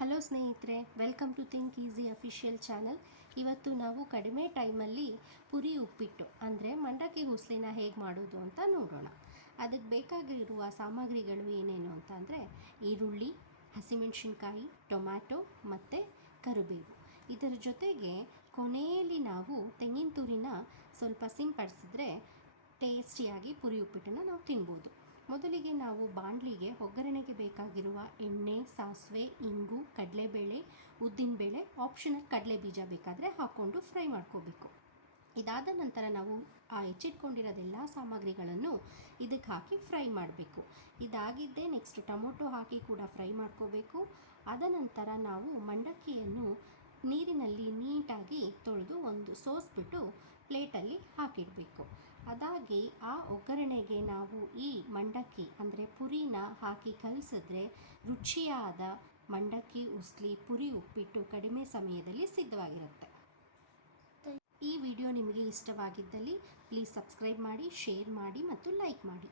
Hello ಸ್ನೇಹಿತರೆ, welcome to Think Easy official channel. ಇವತ್ತು ನಾವು ಕಡಿಮೆ ಟೈಮಲ್ಲಿ ಪುರಿ ಉಪ್ಪಿಟ್ಟು ಅಂದರೆ ಮಂಡಕ್ಕಿ ಹುಸ್ಲಿನ ಹೇಗೆ ಮಾಡೋದು ಅಂತ ನೋಡೋಣ. ಅದಕ್ಕೆ ಬೇಕಾಗಿರುವ ಸಾಮಗ್ರಿಗಳು ಏನೇನು ಅಂತ ಅಂದರೆ ಈರುಳ್ಳಿ, ಹಸಿಮೆಣಸಿನ್ಕಾಯಿ, ಟೊಮ್ಯಾಟೊ ಮತ್ತು ಕರಿಬೇವು. ಇದರ ಜೊತೆಗೆ ಕೊನೆಯಲ್ಲಿ ನಾವು ತೆಂಗಿನ ತುರಿನ ಸ್ವಲ್ಪ ಸಿಂಪಡಿಸಿದ್ರೆ ಟೇಸ್ಟಿಯಾಗಿ ಪುರಿ ಉಪ್ಪಿಟ್ಟನ್ನು ನಾವು ತಿನ್ಬೋದು. ಮೊದಲಿಗೆ ನಾವು ಬಾಣಲಿಗೆ ಒಗ್ಗರಣೆಗೆ ಬೇಕಾಗಿರುವ ಎಣ್ಣೆ, ಸಾಸಿವೆ, ಇಂಗು, ಕಡಲೆಬೇಳೆ, ಉದ್ದಿನಬೇಳೆ, ಆಪ್ಷನಲ್ ಕಡಲೆ ಬೀಜ ಬೇಕಾದರೆ ಹಾಕ್ಕೊಂಡು ಫ್ರೈ ಮಾಡ್ಕೋಬೇಕು. ಇದಾದ ನಂತರ ನಾವು ಹೆಚ್ಚಿಟ್ಕೊಂಡಿರೋದೆಲ್ಲ ಸಾಮಗ್ರಿಗಳನ್ನು ಇದಕ್ಕೆ ಹಾಕಿ ಫ್ರೈ ಮಾಡಬೇಕು. ಇದಾಗಿದ್ದೇ ನೆಕ್ಸ್ಟ್ ಟೊಮೊಟೊ ಹಾಕಿ ಕೂಡ ಫ್ರೈ ಮಾಡ್ಕೋಬೇಕು. ಆದ ನಂತರ ನಾವು ಮಂಡಕ್ಕಿಯನ್ನು ನೀರಿನಲ್ಲಿ ನೀಟಾಗಿ ತೊಳೆದು ಒಂದು ಸೋಸ್ಬಿಟ್ಟು ಪ್ಲೇಟಲ್ಲಿ ಹಾಕಿಡಬೇಕು. ಅದಾಗಿ ಆ ಒಗ್ಗರಣೆಗೆ ನಾವು ಈ ಮಂಡಕ್ಕಿ ಅಂದರೆ ಪುರಿನ ಹಾಕಿ ಕಲಿಸಿದ್ರೆ ರುಚಿಯಾದ ಮಂಡಕ್ಕಿ ಉಸ್ಲಿ ಪುರಿ ಉಪ್ಪಿಟ್ಟು ಕಡಿಮೆ ಸಮಯದಲ್ಲಿ ಸಿದ್ಧವಾಗಿರುತ್ತೆ. ಈ ವಿಡಿಯೋ ನಿಮಗೆ ಇಷ್ಟವಾಗಿದ್ದಲ್ಲಿ ಪ್ಲೀಸ್ ಸಬ್ಸ್ಕ್ರೈಬ್ ಮಾಡಿ, ಶೇರ್ ಮಾಡಿ ಮತ್ತು ಲೈಕ್ ಮಾಡಿ.